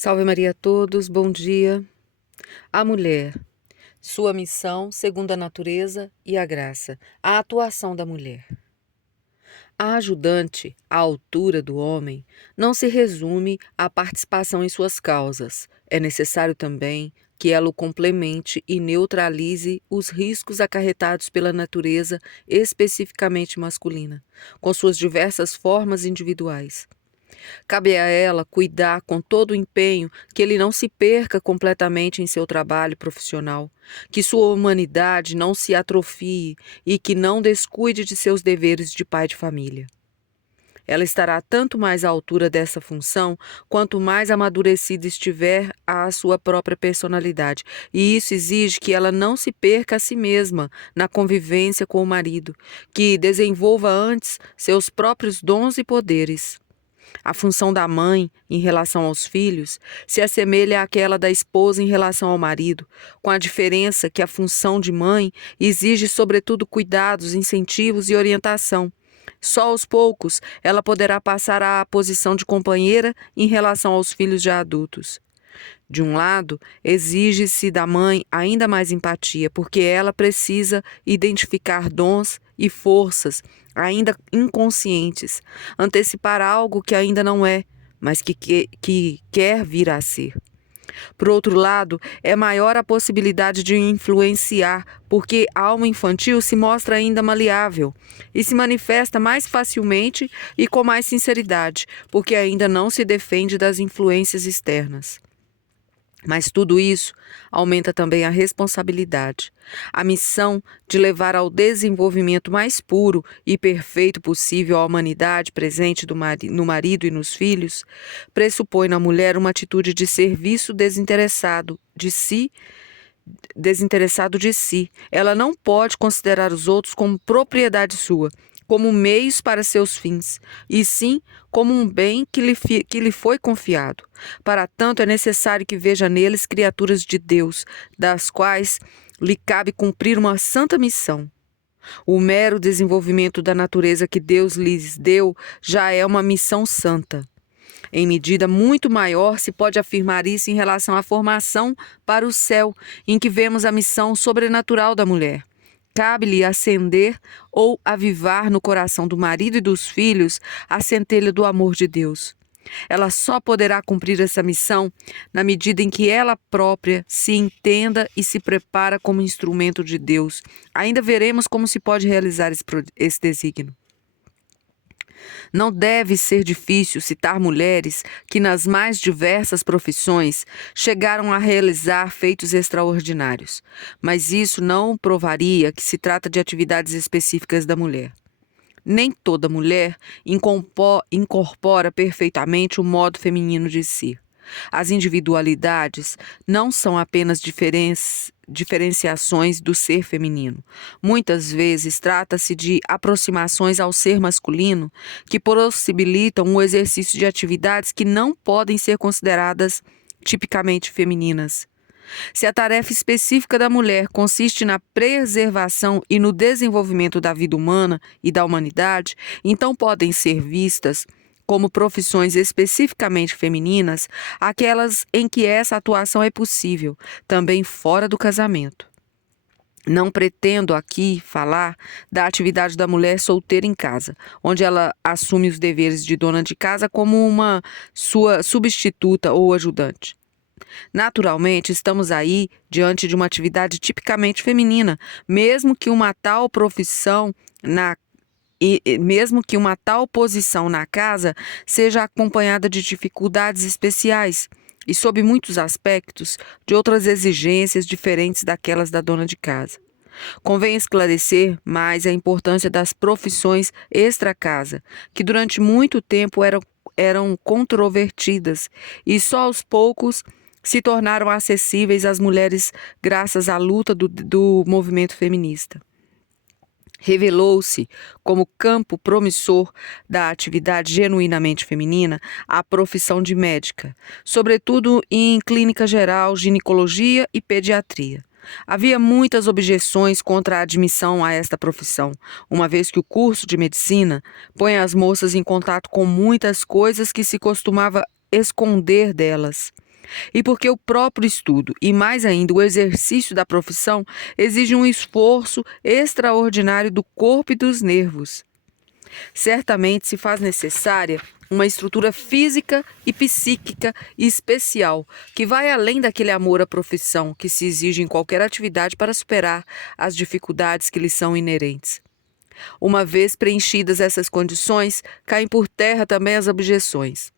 Salve Maria a todos, bom dia. A mulher, sua missão segundo a natureza e a graça, a atuação da mulher. A ajudante, à altura do homem, não se resume à participação em suas causas. É necessário também que ela o complemente e neutralize os riscos acarretados pela natureza especificamente masculina, com suas diversas formas individuais. Cabe a ela cuidar com todo o empenho que ele não se perca completamente em seu trabalho profissional, que sua humanidade não se atrofie e que não descuide de seus deveres de pai de família. Ela estará tanto mais à altura dessa função, quanto mais amadurecida estiver a sua própria personalidade, e isso exige que ela não se perca a si mesma na convivência com o marido, que desenvolva antes seus próprios dons e poderes. A função da mãe em relação aos filhos se assemelha àquela da esposa em relação ao marido, com a diferença que a função de mãe exige, sobretudo, cuidados, incentivos e orientação. Só aos poucos ela poderá passar à posição de companheira em relação aos filhos já adultos. De um lado, exige-se da mãe ainda mais empatia, porque ela precisa identificar dons e forças ainda inconscientes, antecipar algo que ainda não é, mas que quer vir a ser. Por outro lado, é maior a possibilidade de influenciar, porque a alma infantil se mostra ainda maleável e se manifesta mais facilmente e com mais sinceridade, porque ainda não se defende das influências externas. Mas tudo isso aumenta também a responsabilidade. A missão de levar ao desenvolvimento mais puro e perfeito possível a humanidade presente no marido e nos filhos pressupõe na mulher uma atitude de serviço desinteressado de si. Ela não pode considerar os outros como propriedade sua, como meios para seus fins, e sim como um bem que lhe foi confiado. Para tanto, é necessário que veja neles criaturas de Deus, das quais lhe cabe cumprir uma santa missão. O mero desenvolvimento da natureza que Deus lhes deu já é uma missão santa. Em medida muito maior, se pode afirmar isso em relação à formação para o céu, em que vemos a missão sobrenatural da mulher. Cabe-lhe acender ou avivar no coração do marido e dos filhos a centelha do amor de Deus. Ela só poderá cumprir essa missão na medida em que ela própria se entenda e se prepara como instrumento de Deus. Ainda veremos como se pode realizar esse desígnio. Não deve ser difícil citar mulheres que, nas mais diversas profissões, chegaram a realizar feitos extraordinários, mas isso não provaria que se trata de atividades específicas da mulher. Nem toda mulher incorpora perfeitamente o modo feminino de si. As individualidades não são apenas diferenciações do ser feminino. Muitas vezes trata-se de aproximações ao ser masculino que possibilitam o exercício de atividades que não podem ser consideradas tipicamente femininas. Se a tarefa específica da mulher consiste na preservação e no desenvolvimento da vida humana e da humanidade, então podem ser vistas como profissões especificamente femininas aquelas em que essa atuação é possível, também fora do casamento. Não pretendo aqui falar da atividade da mulher solteira em casa, onde ela assume os deveres de dona de casa como uma sua substituta ou ajudante. Naturalmente, estamos aí diante de uma atividade tipicamente feminina, mesmo que uma tal posição na casa seja acompanhada de dificuldades especiais e, sob muitos aspectos, de outras exigências diferentes daquelas da dona de casa. Convém esclarecer mais a importância das profissões extra-casa, que durante muito tempo eram controvertidas e só aos poucos se tornaram acessíveis às mulheres graças à luta do movimento feminista. Revelou-se como campo promissor da atividade genuinamente feminina a profissão de médica, sobretudo em clínica geral, ginecologia e pediatria. Havia muitas objeções contra a admissão a esta profissão, uma vez que o curso de medicina põe as moças em contato com muitas coisas que se costumava esconder delas. E porque o próprio estudo, e mais ainda o exercício da profissão, exige um esforço extraordinário do corpo e dos nervos. Certamente se faz necessária uma estrutura física e psíquica especial, que vai além daquele amor à profissão que se exige em qualquer atividade para superar as dificuldades que lhe são inerentes. Uma vez preenchidas essas condições, caem por terra também as objeções.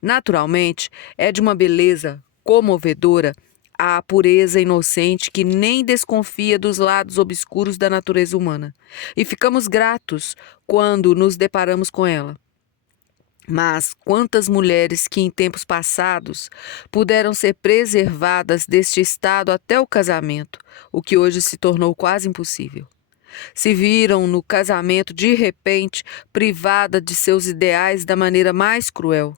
Naturalmente, é de uma beleza comovedora a pureza inocente que nem desconfia dos lados obscuros da natureza humana, e ficamos gratos quando nos deparamos com ela. Mas quantas mulheres que em tempos passados puderam ser preservadas deste estado até o casamento, o que hoje se tornou quase impossível. Se viram no casamento de repente privada de seus ideais da maneira mais cruel.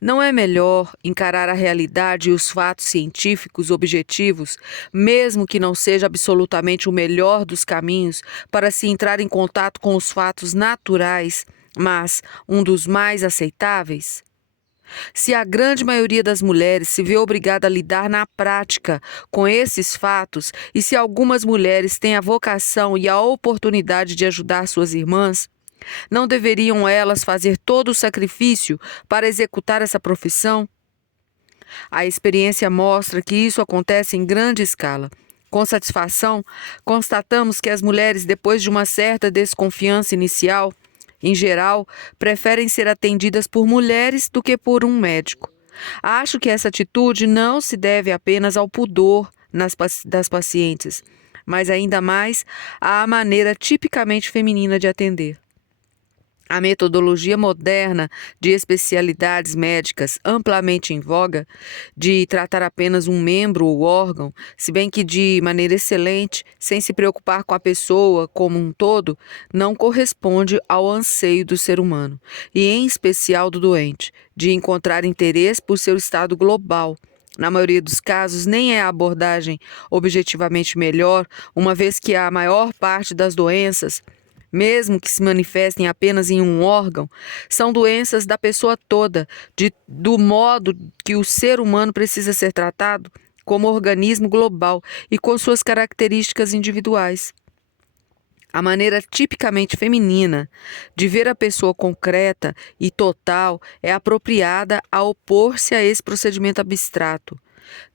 Não é melhor encarar a realidade e os fatos científicos objetivos, mesmo que não seja absolutamente o melhor dos caminhos para se entrar em contato com os fatos naturais, mas um dos mais aceitáveis? Se a grande maioria das mulheres se vê obrigada a lidar na prática com esses fatos, e se algumas mulheres têm a vocação e a oportunidade de ajudar suas irmãs, não deveriam elas fazer todo o sacrifício para executar essa profissão? A experiência mostra que isso acontece em grande escala. Com satisfação, constatamos que as mulheres, depois de uma certa desconfiança inicial, em geral, preferem ser atendidas por mulheres do que por um médico. Acho que essa atitude não se deve apenas ao pudor das pacientes, mas ainda mais à maneira tipicamente feminina de atender. A metodologia moderna de especialidades médicas amplamente em voga, de tratar apenas um membro ou órgão, se bem que de maneira excelente, sem se preocupar com a pessoa como um todo, não corresponde ao anseio do ser humano, e em especial do doente, de encontrar interesse por seu estado global. Na maioria dos casos, nem é a abordagem objetivamente melhor, uma vez que a maior parte das doenças, mesmo que se manifestem apenas em um órgão, são doenças da pessoa toda, do modo que o ser humano precisa ser tratado como organismo global e com suas características individuais. A maneira tipicamente feminina de ver a pessoa concreta e total é apropriada a opor-se a esse procedimento abstrato,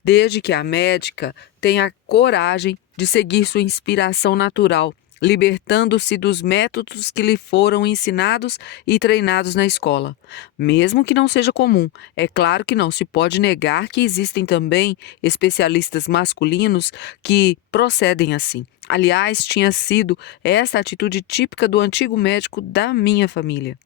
desde que a médica tenha coragem de seguir sua inspiração natural, libertando-se dos métodos que lhe foram ensinados e treinados na escola. Mesmo que não seja comum, é claro que não se pode negar que existem também especialistas masculinos que procedem assim. Aliás, tinha sido essa atitude típica do antigo médico da minha família.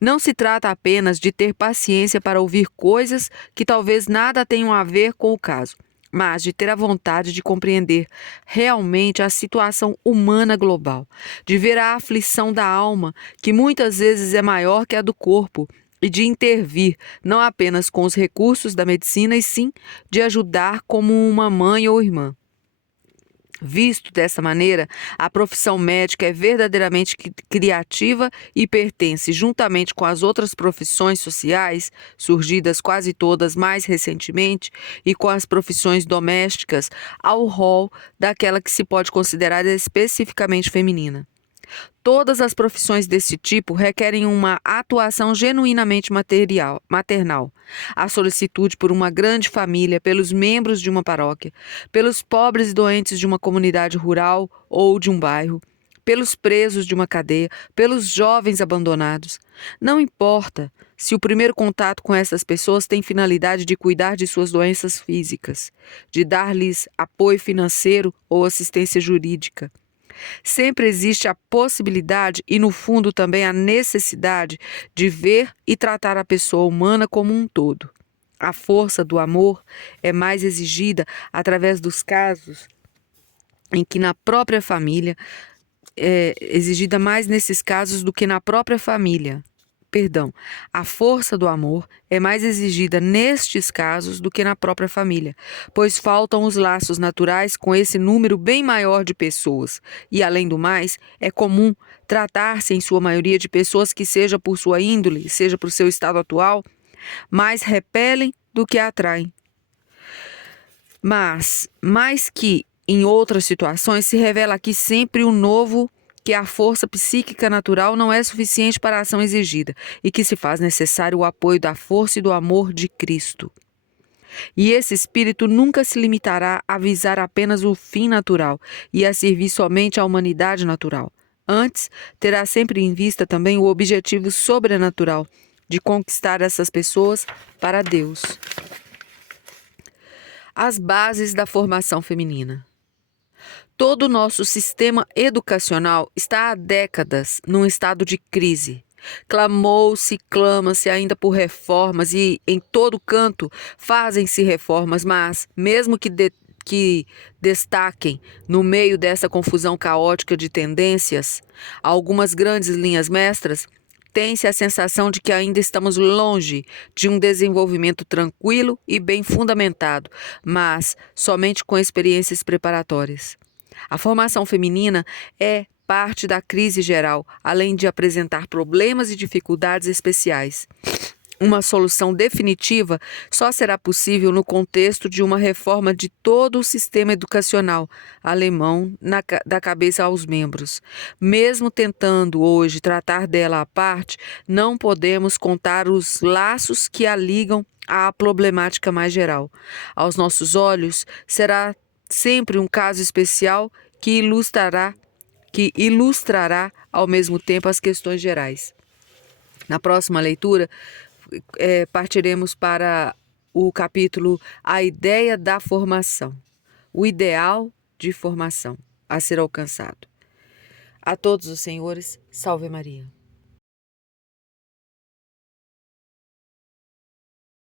Não se trata apenas de ter paciência para ouvir coisas que talvez nada tenham a ver com o caso, mas de ter a vontade de compreender realmente a situação humana global, de ver a aflição da alma, que muitas vezes é maior que a do corpo, e de intervir não apenas com os recursos da medicina, e sim de ajudar como uma mãe ou irmã. Visto dessa maneira, a profissão médica é verdadeiramente criativa e pertence, juntamente com as outras profissões sociais, surgidas quase todas mais recentemente, e com as profissões domésticas, ao rol daquela que se pode considerar especificamente feminina. Todas as profissões desse tipo requerem uma atuação genuinamente maternal, a solicitude por uma grande família, pelos membros de uma paróquia, pelos pobres e doentes de uma comunidade rural ou de um bairro, pelos presos de uma cadeia, pelos jovens abandonados. Não importa se o primeiro contato com essas pessoas tem finalidade de cuidar de suas doenças físicas, de dar-lhes apoio financeiro ou assistência jurídica. Sempre existe a possibilidade e, no fundo, também a necessidade de ver e tratar a pessoa humana como um todo. A força do amor é mais exigida através dos casos em que na própria família, exigida mais nesses casos do que na própria família. A força do amor é mais exigida nestes casos do que na própria família, pois faltam os laços naturais com esse número bem maior de pessoas, e além do mais, é comum tratar-se em sua maioria de pessoas que, seja por sua índole, seja por seu estado atual, mais repelem do que atraem. Mas, mais que em outras situações, se revela aqui sempre o novo que a força psíquica natural não é suficiente para a ação exigida e que se faz necessário o apoio da força e do amor de Cristo. E esse espírito nunca se limitará a visar apenas o fim natural e a servir somente à humanidade natural. Antes, terá sempre em vista também o objetivo sobrenatural de conquistar essas pessoas para Deus. As bases da formação feminina. Todo o nosso sistema educacional está há décadas num estado de crise. Clamou-se, clama-se ainda por reformas e em todo canto fazem-se reformas, mas mesmo que destaquem no meio dessa confusão caótica de tendências algumas grandes linhas mestras, tem-se a sensação de que ainda estamos longe de um desenvolvimento tranquilo e bem fundamentado, mas somente com experiências preparatórias. A formação feminina é parte da crise geral, além de apresentar problemas e dificuldades especiais. Uma solução definitiva só será possível no contexto de uma reforma de todo o sistema educacional alemão da cabeça aos membros. Mesmo tentando hoje tratar dela à parte, não podemos contar os laços que a ligam à problemática mais geral. Aos nossos olhos, será sempre um caso especial que ilustrará ao mesmo tempo as questões gerais. Na próxima leitura, partiremos para o capítulo A Ideia da Formação, o ideal de formação a ser alcançado. A todos os senhores, salve Maria.